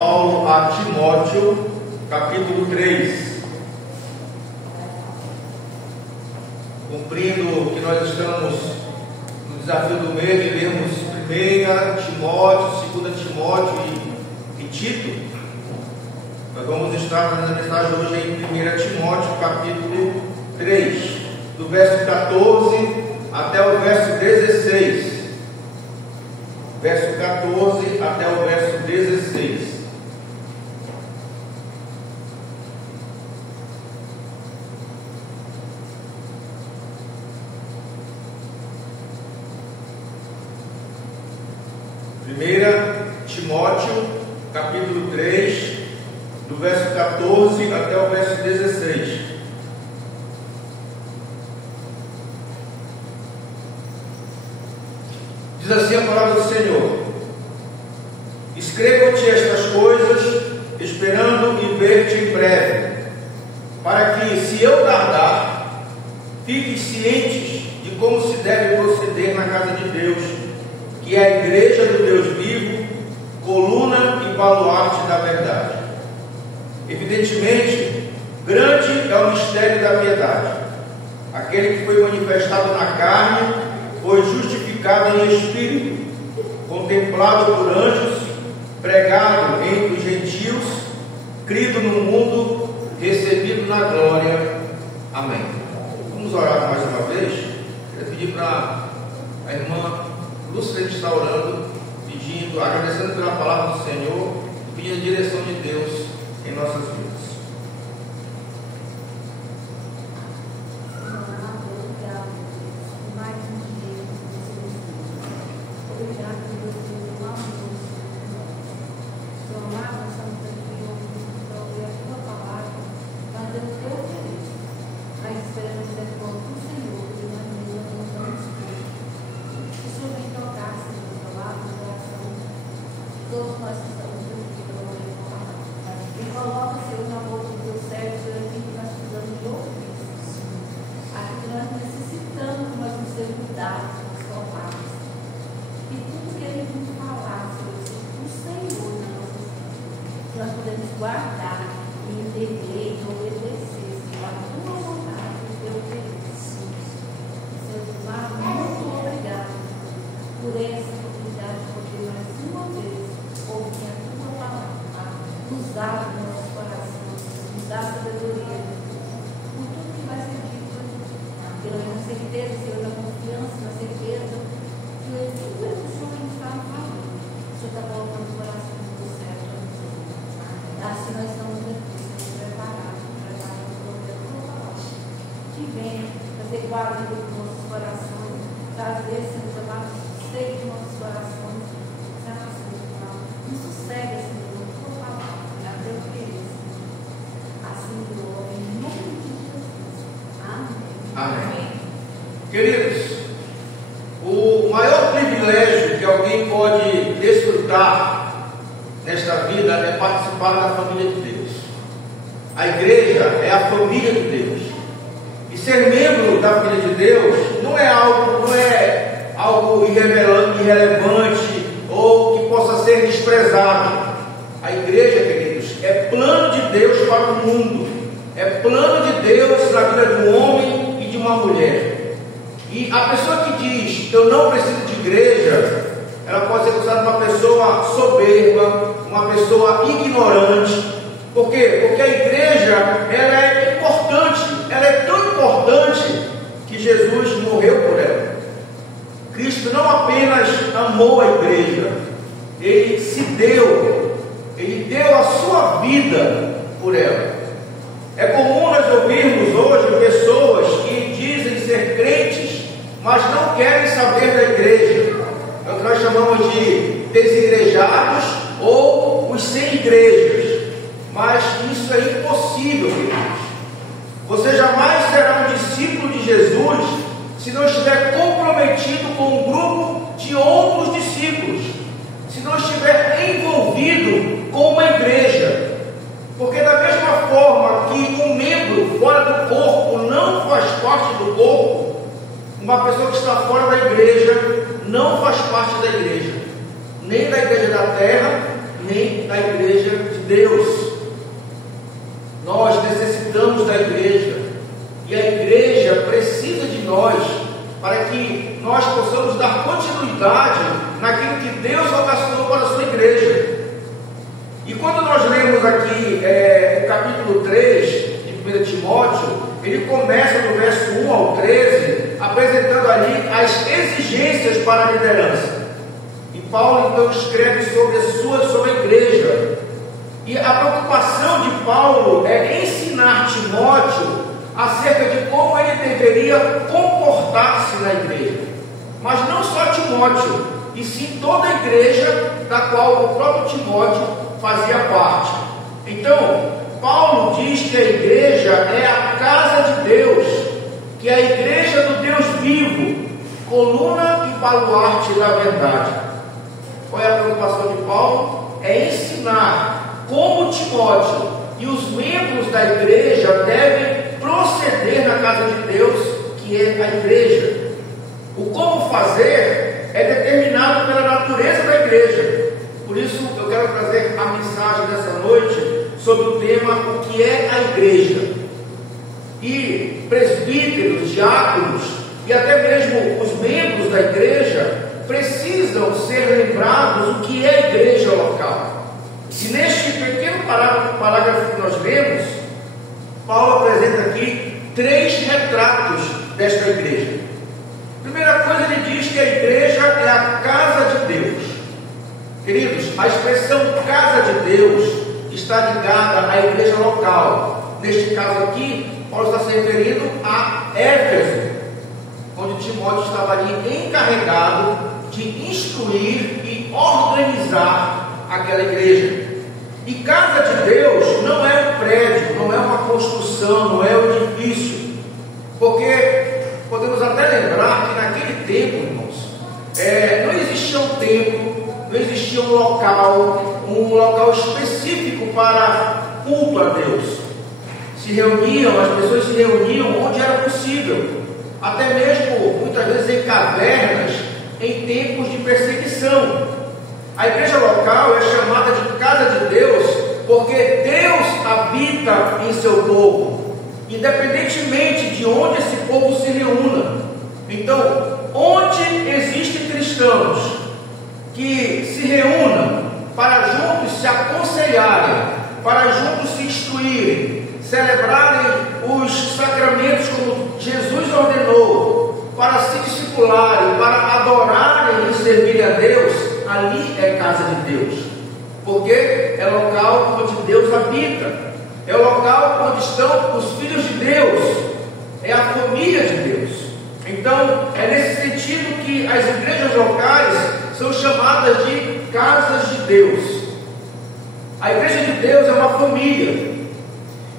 Paulo a Timóteo, capítulo 3. Cumprindo que nós estamos no desafio do mês de lermos 1 Timóteo, 2 Timóteo e Tito, nós vamos estar na mensagem hoje em 1 Timóteo, capítulo 3, do verso 14 até o verso 16. Verso 14 até o verso 16. Timóteo, capítulo 3, do verso 14 até o verso 16. Diz assim a palavra do Senhor: escrevo-te estas coisas, esperando e ver-te em breve, para que, se eu tardar, fiques cientes de como se deve proceder na casa de Deus, que é a igreja do Deus vivo, coluna e baluarte da verdade. Evidentemente, grande é o mistério da piedade. Aquele que foi manifestado na carne foi justificado em espírito, contemplado por anjos, pregado entre os gentios, crido no mundo, recebido na glória. Amém. Vamos orar mais uma vez. Quero pedir para a irmã Lúcia estar orando, pedindo, agradecendo pela palavra do Senhor, pedindo a direção de Deus em nossas vidas. Queridos, o maior privilégio que alguém pode desfrutar nesta vida é participar da família de Deus. A igreja é a família de Deus. E ser membro da família de Deus não é algo irrelevante ou que possa ser desprezado. A igreja, queridos, é plano de Deus para o mundo. É plano de Deus na vida de um homem e de uma mulher. E a pessoa que diz, eu não preciso de igreja, ela pode ser considerada uma pessoa soberba, uma pessoa ignorante. Por quê? Porque a igreja, ela é importante, ela é tão importante que Jesus morreu por ela. Cristo não apenas amou a igreja, Ele se deu, Ele deu a sua vida por ela. É comum nós ouvirmos hoje pessoas que dizem ser crentes, mas não querem saber da igreja. É o que nós chamamos de desigrejados ou os sem igrejas. Mas isso é impossível, queridos. Você jamais será um discípulo de Jesus se não estiver comprometido com um grupo de outros discípulos, se não estiver envolvido com uma igreja. Porque da mesma forma que um membro fora do corpo não faz parte do corpo, uma pessoa que está fora da igreja não faz parte da igreja, nem da igreja da terra, nem da igreja de Deus. Nós necessitamos da igreja, e a igreja precisa de nós para que nós possamos dar continuidade naquilo que Deus vocacionou para a sua igreja. E quando nós lemos aqui o capítulo 3 de 1 Timóteo, ele começa no verso 1 ao 13, apresentando ali as exigências para a liderança. E Paulo então escreve sobre a igreja. E a preocupação de Paulo é ensinar Timóteo acerca de como ele deveria comportar-se na igreja. Mas não só Timóteo, e sim toda a igreja da qual o próprio Timóteo fazia parte. Então, Paulo diz que a igreja é a casa de Deus, que é a igreja do Deus vivo, coluna e baluarte da verdade. Qual é a preocupação de Paulo? É ensinar como Timóteo e os membros da igreja devem proceder na casa de Deus, que é a igreja. O como fazer é determinado pela natureza da igreja. Por isso eu quero trazer a mensagem dessa noite sobre o tema o que é a igreja. E presbíteros, diáconos e até mesmo os membros da igreja precisam ser lembrados o que é a igreja local. E neste pequeno parágrafo que nós lemos, Paulo apresenta aqui 3 retratos desta igreja. Primeira coisa, ele diz que a igreja é a casa de Deus. Queridos, a expressão casa de Deus está ligada à igreja local. Neste caso aqui, Paulo está se referindo a Éfeso, onde Timóteo estava ali encarregado de instruir e organizar aquela igreja. E casa de Deus não é um prédio, não é uma construção, não é um edifício, porque podemos até lembrar que naquele tempo, irmãos, não existia um templo, não existia um local específico para culto a Deus. As pessoas se reuniam onde era possível, até mesmo muitas vezes em cavernas, em tempos de perseguição. A igreja local é chamada de casa de Deus porque Deus habita em seu povo, independentemente de onde esse povo se reúna. Então, onde existem cristãos que se reúnam para juntos se aconselharem, para juntos se instruírem, celebrarem os sacramentos como Jesus ordenou, para se discipularem, para adorarem e servirem a Deus, ali é casa de Deus, porque é local onde Deus habita, é o local onde estão os filhos de Deus, é a família de Deus. Então, é nesse sentido que as igrejas locais são chamadas de casas de Deus. A igreja de Deus é uma família,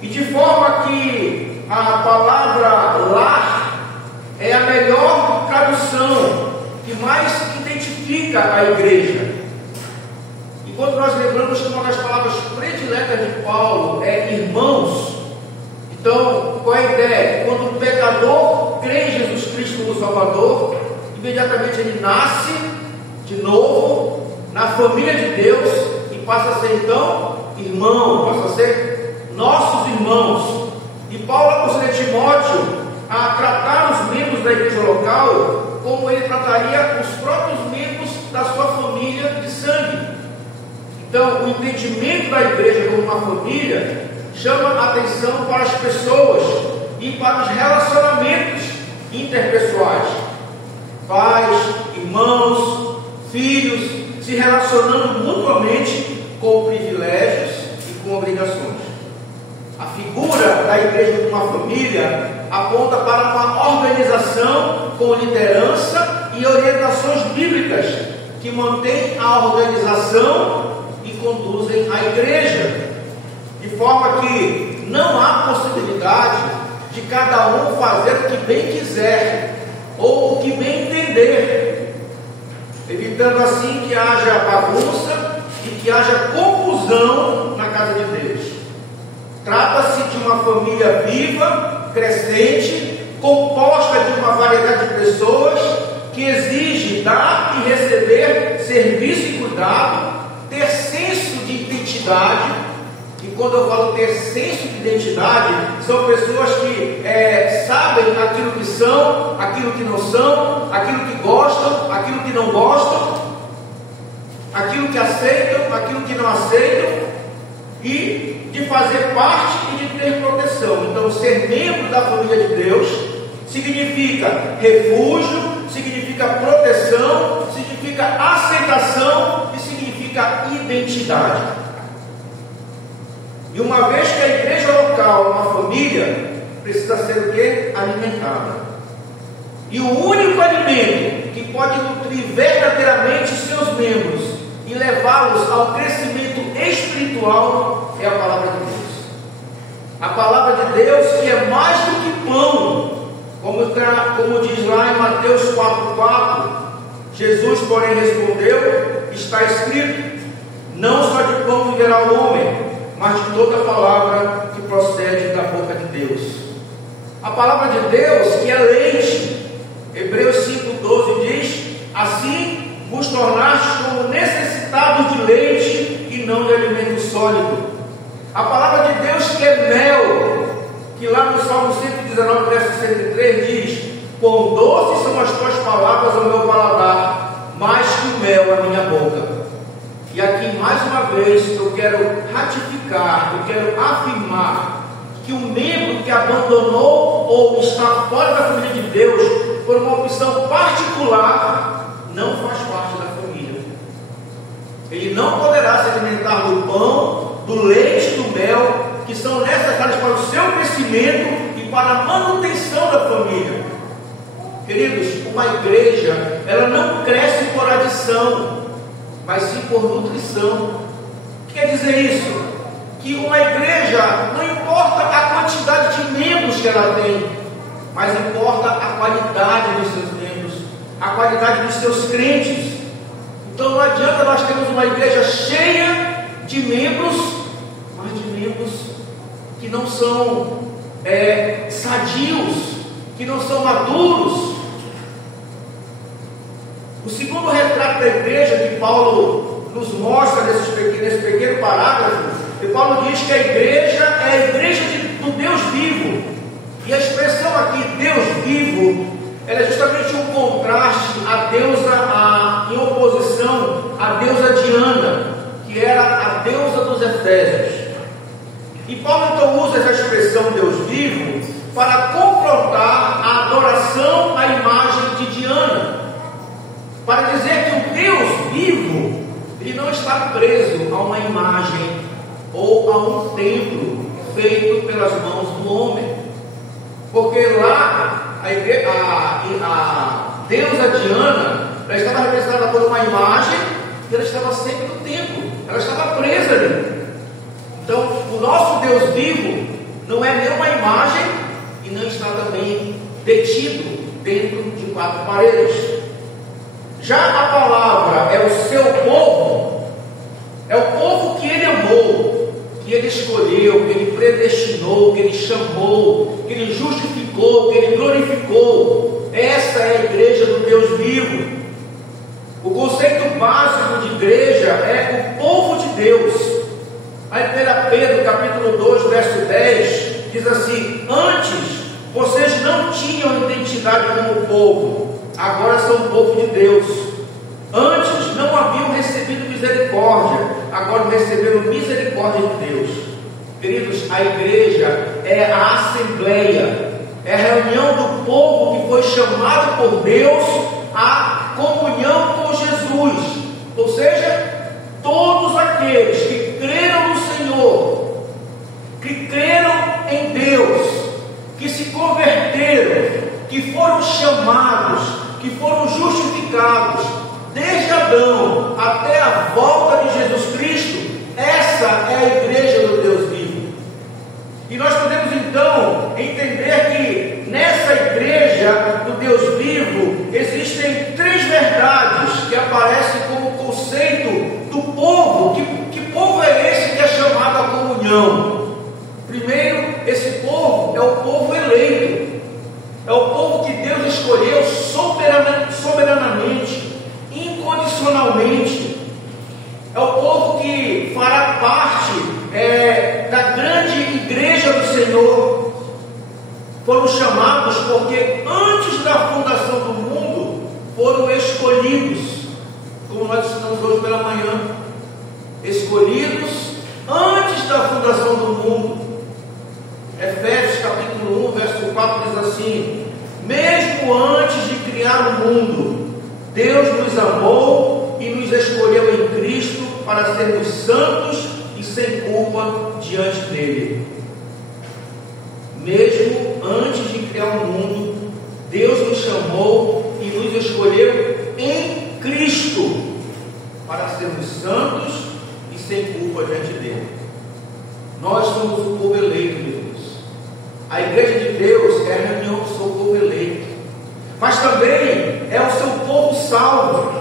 e de forma que a palavra lar é a melhor tradução, que mais identifica a igreja. E quando nós lembramos que uma das palavras prediletas de Paulo é irmãos, então qual é a ideia? Quando o pecador crê em Jesus Cristo como Salvador, imediatamente ele nasce de novo na família de Deus e passa a ser então irmão, passa a ser nossos irmãos. E Paulo aconselha Timóteo a tratar os membros da igreja local como ele trataria os próprios membros da sua família de sangue. Então, o entendimento da igreja como uma família chama a atenção para as pessoas e para os relacionamentos interpessoais. Pais, irmãos, filhos, se relacionando mutuamente com privilégios e com obrigações. A figura da igreja como uma família aponta para uma organização com liderança e orientações bíblicas que mantêm a organização e conduzem a igreja, de forma que não há possibilidade de cada um fazer o que bem quiser ou o que bem entender, evitando assim que haja bagunça e que haja confusão na casa de Deus. Trata-se de uma família viva, crescente, composta de uma variedade de pessoas que exige dar e receber serviço e cuidado, ter senso identidade. E quando eu falo ter senso de identidade, são pessoas que sabem aquilo que são, aquilo que não são, aquilo que gostam, aquilo que não gostam, aquilo que aceitam, aquilo que não aceitam, e de fazer parte e de ter proteção. Então, ser membro da família de Deus significa refúgio, significa proteção, significa aceitação e significa identidade. E uma vez que a igreja local é uma família, precisa ser o quê? Alimentada. E o único alimento que pode nutrir verdadeiramente os seus membros e levá-los ao crescimento espiritual é a palavra de Deus. A palavra de Deus, que é mais do que pão, como diz lá em Mateus 4,4, Jesus, porém, respondeu: está escrito, não só de pão viverá o homem, mas de toda palavra que procede da boca de Deus. A palavra de Deus, que é leite. Hebreus 5,12 diz: assim vos tornastes como necessitados de leite e não de alimento sólido. A palavra de Deus, que é mel, que lá no Salmo 119, verso 103 diz: quão doces são as tuas palavras ao meu paladar, mais que o mel à minha boca. E aqui mais uma vez eu quero ratificar, eu quero afirmar que o membro que abandonou ou está fora da família de Deus por uma opção particular não faz parte da família. Ele não poderá se alimentar do pão, do leite, do mel, que são necessários para o seu crescimento e para a manutenção da família. Queridos, uma igreja, ela não cresce por adição, mas sim por nutrição. O que quer dizer isso? Que uma igreja, não importa a quantidade de membros que ela tem, mas importa a qualidade dos seus membros, a qualidade dos seus crentes. Então não adianta nós termos uma igreja cheia de membros, mas de membros que não são sadios, que não são maduros. O segundo retrato da igreja que Paulo nos mostra nesse pequeno parágrafo, e Paulo diz que a igreja é a igreja do Deus vivo. E a expressão aqui, Deus vivo, ela é justamente um contraste à deusa, em oposição à deusa Diana, que era a deusa dos Efésios. E Paulo então usa essa expressão Deus vivo para confrontar a adoração à imagem de Diana, para dizer que o Deus vivo, ele não está preso a uma imagem ou a um templo feito pelas mãos do homem. Porque lá a deusa Diana, ela estava representada por uma imagem e ela estava sempre no templo, ela estava presa ali. Então o nosso Deus vivo não é nem uma imagem e não está também detido dentro de quatro paredes. Já a palavra é o seu povo, é o povo que ele amou, que ele escolheu, que ele predestinou, que ele chamou, que ele justificou, que ele glorificou. Essa é a igreja do Deus vivo. O conceito básico de igreja é o povo de Deus. Aí 1 Pedro capítulo 2, verso 10 diz assim: antes vocês não tinham identidade como povo, agora são o povo de Deus. Antes não haviam recebido misericórdia, agora receberam misericórdia de Deus. Queridos, a igreja é a assembleia, é a reunião do povo que foi chamado por Deus à comunhão com Jesus. Ou seja, todos aqueles que creram no Senhor, que creram em Deus, que se converteram, que foram chamados, que foram justificados, desde Adão até a volta de Jesus Cristo. Essa é a igreja do Deus vivo. E nós podemos então entender que nessa igreja do Deus vivo existem três verdades que aparecem como conceito do povo. Que povo é esse que é chamado à comunhão? Primeiro, esse povo é o povo eleito, é o povo que Deus escolheu soberanamente, incondicionalmente. É o povo que fará parte Senhor foram chamados porque antes da fundação do mundo foram escolhidos, como nós estamos hoje pela manhã, escolhidos antes da fundação do mundo. Efésios capítulo 1, verso 4 diz assim: mesmo antes de criar o mundo, Deus nos amou e nos escolheu em Cristo para sermos santos e sem culpa diante dele. Mesmo antes de criar o mundo, Deus nos chamou e nos escolheu em Cristo para sermos santos e sem culpa diante dele. Nós somos o povo eleito de Deus. A igreja de Deus é a reunião do seu povo eleito, mas também é o seu povo salvo.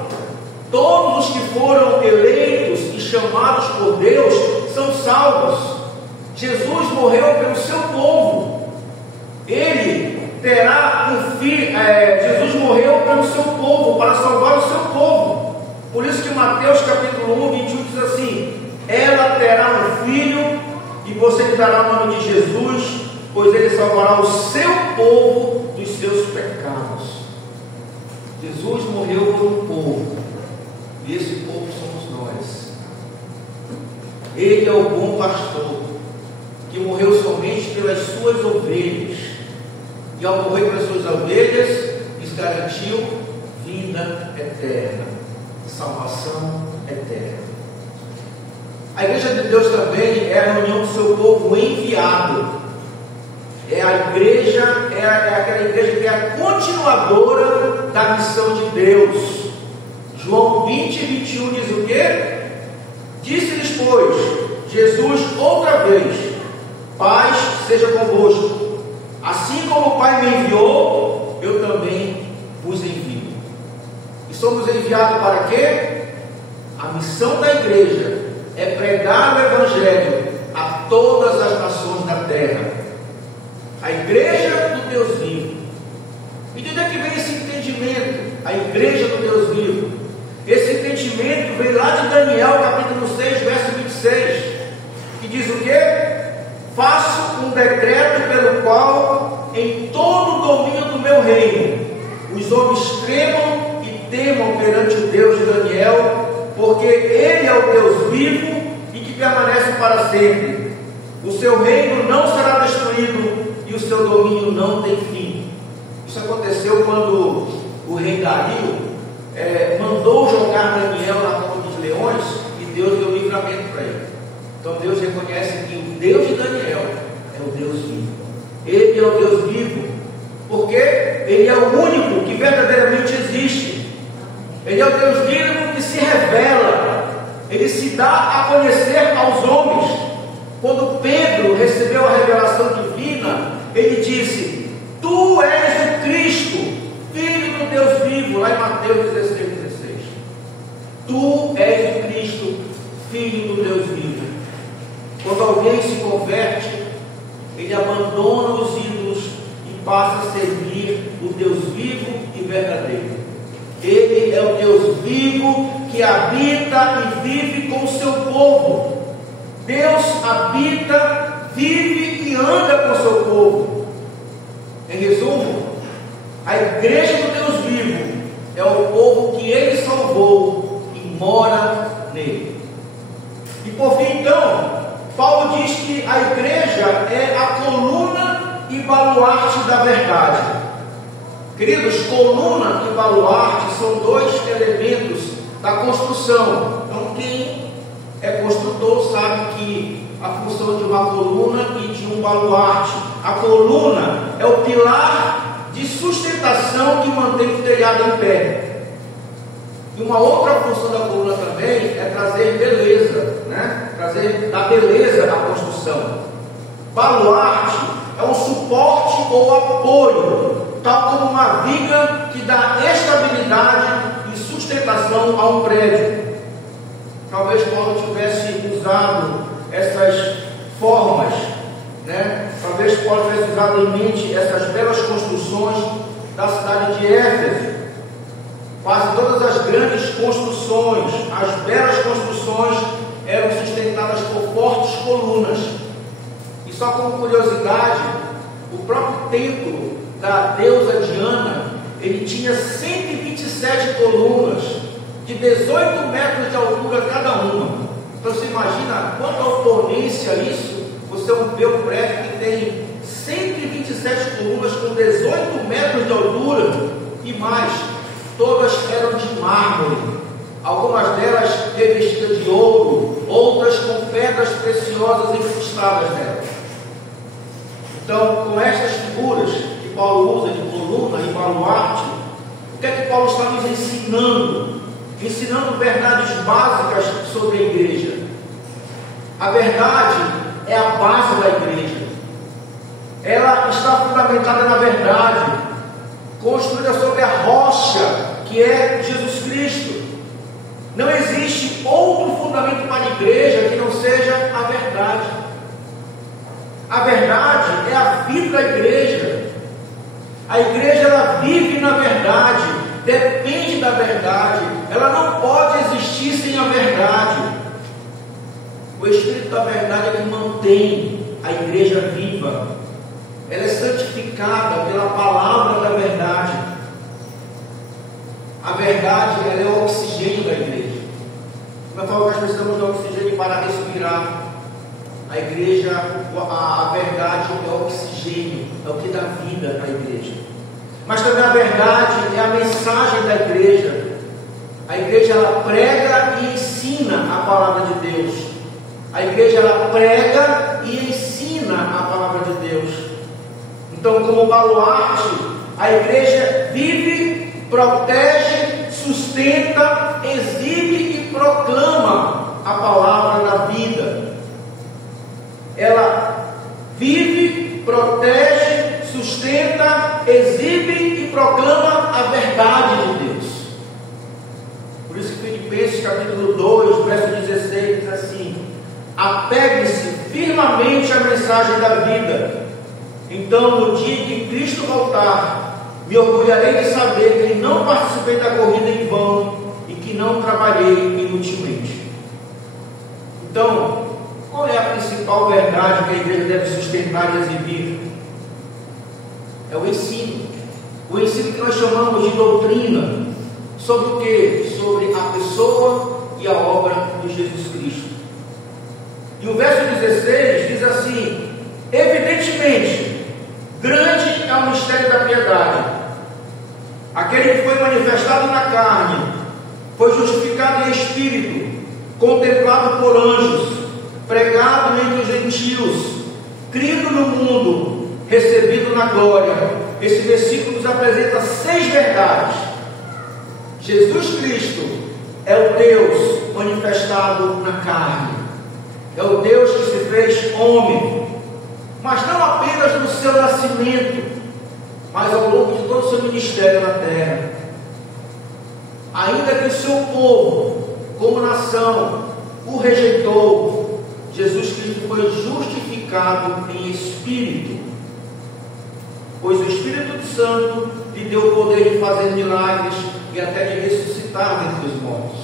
Todos os que foram eleitos e chamados por Deus são salvos. Jesus morreu pelo seu povo. Ele terá um filho. Jesus morreu pelo seu povo, para salvar o seu povo. Por isso que Mateus capítulo 1, 21 diz assim: ela terá um filho e você lhe dará o nome de Jesus, pois ele salvará o seu povo dos seus pecados. Jesus morreu por um povo, e esse povo somos nós. Ele é o bom pastor, que morreu somente pelas suas ovelhas, e ao morrer pelas suas ovelhas, lhes garantiu vida eterna, salvação eterna. A igreja de Deus também é a reunião do seu povo enviado. É a igreja, é aquela igreja que é a continuadora da missão de Deus. João 20, 21 diz o quê? Disse-lhes, pois, Jesus outra vez: paz seja convosco. Assim como o Pai me enviou, eu também vos envio. E somos enviados para quê? A missão da igreja é pregar o Evangelho a todas as nações da terra. A igreja do Deus vivo. E de onde é que vem esse entendimento? A igreja do Deus vivo. Esse entendimento vem lá de Daniel, capítulo 6, verso 26, que diz o quê? Faço um decreto pelo qual, em todo o domínio do meu reino, os homens tremam e temam perante o Deus de Daniel, porque ele é o Deus vivo e que permanece para sempre. O seu reino não será destruído e o seu domínio não tem fim. Isso aconteceu quando o rei Dario mandou jogar Daniel na boca dos leões, e Deus deu livramento para ele. Então Deus reconhece que o Deus de Daniel é o Deus vivo. Ele é o Deus vivo, porque ele é o único que verdadeiramente existe. Ele é o Deus vivo que se revela, ele se dá a conhecer aos homens. Quando Pedro recebeu a revelação divina, ele disse: tu és o Cristo, Filho do Deus vivo, lá em Mateus 16, 16. Tu és o Cristo, Filho do Deus vivo. Quando alguém se converte, ele abandona os ídolos e passa a servir o Deus vivo e verdadeiro. Ele é o Deus vivo que habita e vive com o seu povo. Deus habita, vive e anda com o seu povo. Em resumo, a igreja do Deus vivo é o povo que ele salvou e mora nele. E por fim, então, Paulo diz que a igreja é a coluna e baluarte da verdade. Queridos, coluna e baluarte são dois elementos da construção. Então, quem é construtor sabe que a função de uma coluna e de um baluarte. A coluna é o pilar de sustentação que mantém o telhado em pé. E uma outra função da coluna também é trazer beleza, né? Trazer da beleza à construção. Baluarte é um suporte ou apoio, tal como uma viga que dá estabilidade e sustentação a um prédio. Talvez Paulo tivesse usado essas formas, né? Talvez Paulo tivesse usado em mente essas belas construções da cidade de Éfeso. Quase todas as grandes construções, as belas construções, eram sustentadas por fortes colunas. E só como curiosidade, o próprio templo da deusa Diana, ele tinha 127 colunas, de 18 metros de altura cada uma. Então você imagina quanta oponência isso? Você vê um prédio que tem 127 colunas com 18 metros de altura e mais, todas eram de mármore, algumas delas revestidas de ouro, outras com pedras preciosas incrustadas nelas. Então, com estas figuras que Paulo usa de coluna e baluarte, o que é que Paulo está nos ensinando? Ensinando verdades básicas sobre a igreja. A verdade é a base da igreja. Ela está fundamentada na verdade, construída sobre a rocha que é Jesus Cristo. Não existe outro fundamento para a igreja que não seja a verdade. A verdade é a vida da igreja. A igreja, ela vive na verdade, depende da verdade, ela não pode existir sem a verdade. O Espírito da verdade é que mantém a igreja viva. Ela é santificada pela palavra da verdade. A verdade, ela é o oxigênio da igreja. Como eu falo, nós precisamos de oxigênio para respirar. A igreja, a verdade é o oxigênio, é o que dá vida à igreja. Mas também a verdade é a mensagem da igreja. A igreja, ela prega e ensina a palavra de Deus. A igreja, ela prega e ensina a palavra de Deus. Então, como baluarte, a igreja vive, protege, sustenta, exibe e proclama a palavra da vida. Ela vive, protege, sustenta, exibe e proclama a verdade de Deus. Por isso que Filipenses capítulo 2, verso 16 diz assim: apegue-se firmemente à mensagem da vida. Então, no dia que Cristo voltar, me orgulharei de saber que não participei da corrida em vão e que não trabalhei inutilmente. Então, qual é a principal verdade que a igreja deve sustentar e exibir? É o ensino. O ensino que nós chamamos de doutrina. Sobre o que? Sobre a pessoa e a obra de Jesus Cristo. E o verso 16 diz assim: evidentemente, grande é o mistério da piedade. Aquele que foi manifestado na carne, foi justificado em espírito, contemplado por anjos, pregado entre os gentios, crido no mundo, recebido na glória. Esse versículo nos apresenta 6 verdades. Jesus Cristo é o Deus manifestado na carne, é o Deus que se fez homem, mas não apenas no seu nascimento, mas ao longo de todo o seu ministério na terra. Ainda que o seu povo, como nação, o rejeitou, Jesus Cristo foi justificado em espírito, pois o Espírito Santo lhe deu o poder de fazer milagres e até de ressuscitar dentre os mortos.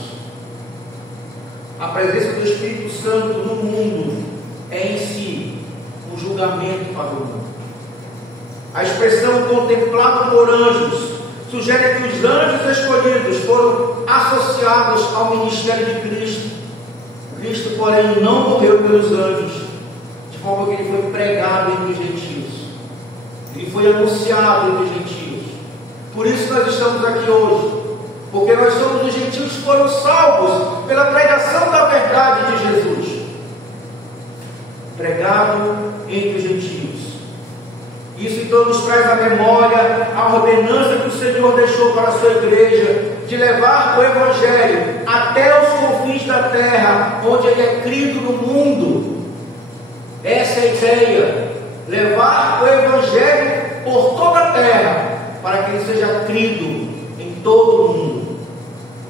A presença do Espírito Santo no mundo é em si um julgamento para o mundo. A expressão contemplado por anjos sugere que os anjos escolhidos foram associados ao ministério de Cristo. Cristo, porém, não morreu pelos anjos, de forma que ele foi pregado entre os gentios, ele foi anunciado entre os gentios. Por isso nós estamos aqui hoje, porque nós somos os gentios que foram salvos pela pregação da verdade de Jesus, pregado entre os gentios. Isso então nos traz à memória a ordenança que o Senhor deixou para a sua igreja, de levar o Evangelho até os confins da terra, onde ele é crido no mundo. Essa é a ideia, levar o Evangelho por toda a terra, para que ele seja crido em todo o mundo.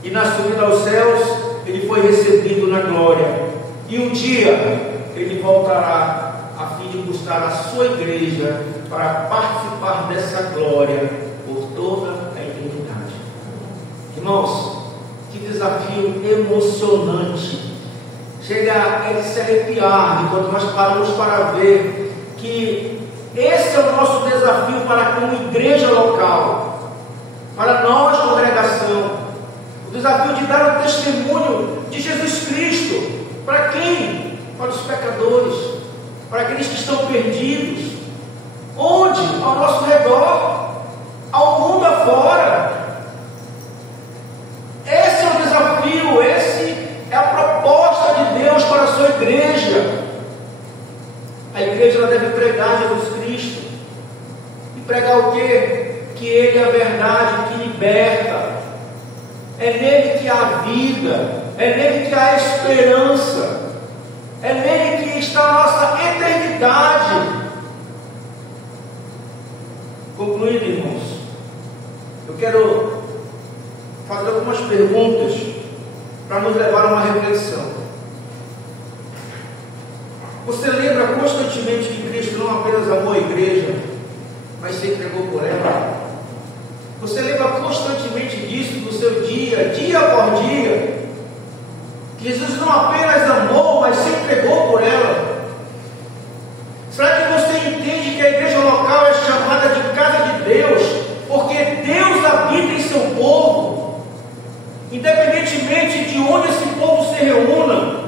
E na subida aos céus, ele foi recebido na glória. E um dia, ele voltará a fim de buscar a sua igreja para participar dessa glória por toda a eternidade. Irmãos, que desafio emocionante! Chega a se arrepiar enquanto nós paramos para ver que esse é o nosso desafio para como igreja local, para nós, congregação, o desafio de dar o testemunho de Jesus Cristo. Para quem? Para os pecadores, para aqueles que estão perdidos. Onde? Ao nosso redor, ao mundo afora. Esse é o desafio, esse é a proposta de Deus para a sua igreja. A igreja ela deve pregar Jesus Cristo. E pregar o quê? Que Ele é a verdade que liberta. É nele que há vida, é nele que há esperança, é nele que está a nossa eternidade. Concluindo, irmãos, eu quero fazer algumas perguntas para nos levar a uma reflexão. Você lembra constantemente que Cristo não apenas amou a igreja, mas se entregou por ela? Você lembra constantemente disso no seu dia após dia? Que Jesus não apenas amou, mas se entregou por ela? Será que você entende que a igreja local é chamada de casa de Deus, porque Deus habita em seu povo, independentemente de onde esse povo se reúna?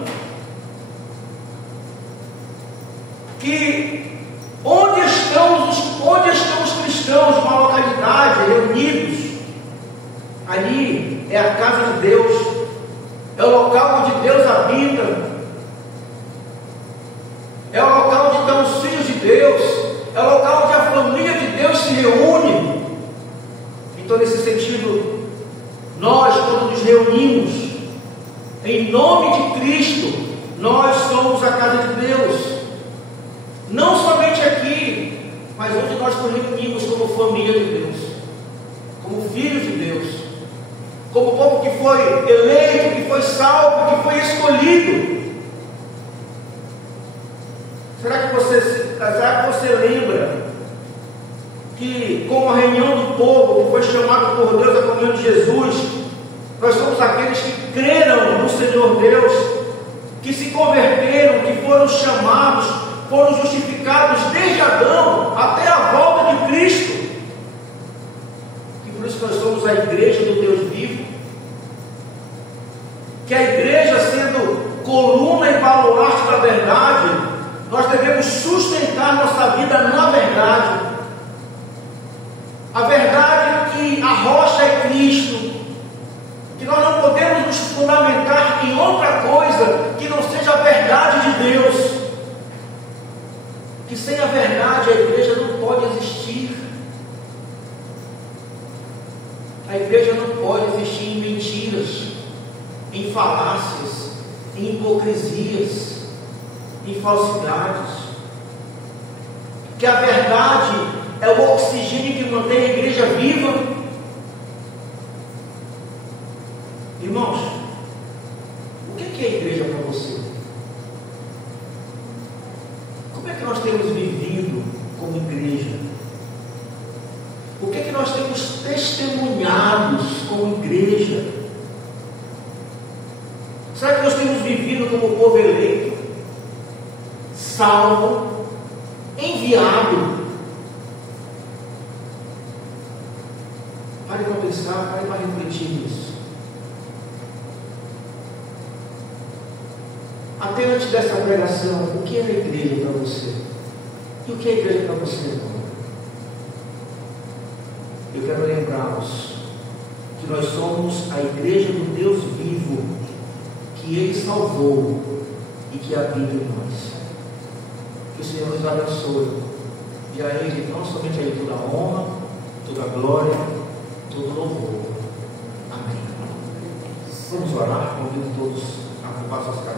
Que onde estão os cristãos de uma localidade reunidos, ali é a casa de Deus, é o local onde Deus habita, é o local onde estão os filhos de Deus, é o local onde a família de Deus se reúne. Então, nesse sentido, nós, quando nos reunimos em nome de Cristo, nós somos a casa de Deus. Não somente aqui, mas onde nós nos reunimos como família de Deus, como filhos de Deus, como povo que foi eleito, que foi salvo, que foi escolhido. Será que você lembra que, como a reunião do povo que foi chamado por Deus à comunhão de Jesus, nós somos aqueles que creram no Senhor Deus, que se converteram, que foram chamados, foram justificados desde Adão até a volta de Cristo, e por isso nós somos a igreja do Deus vivo, que a igreja, sendo coluna e baluarte da verdade, nós devemos sustentar nossa vida na verdade, a verdade que a rocha é Cristo, que nós não podemos nos fundamentar em outra coisa que não seja a verdade de Deus, que sem a verdade a igreja não pode existir. A igreja não pode existir em mentiras, em falácias, em hipocrisias, em falsidades. Que a verdade é o oxigênio que mantém a igreja viva. Irmãos, o que é a igreja para você? Como é que nós temos vivido como igreja? O que é que nós temos testemunhado como igreja? Será que nós temos vivido como povo eleito, salvo, enviado? Pare para pensar, pare para refletir nisso. Até antes dessa pregação, o que é a igreja para você? E o que é a igreja para você agora? Eu quero lembrá-los que nós somos a igreja do Deus vivo, que Ele salvou e que habita em nós. Que o Senhor nos abençoe, e a Ele não somente a Ele toda a honra, toda a glória, todo o louvor. Amém. Vamos orar, convido todos a ocupar suas casas.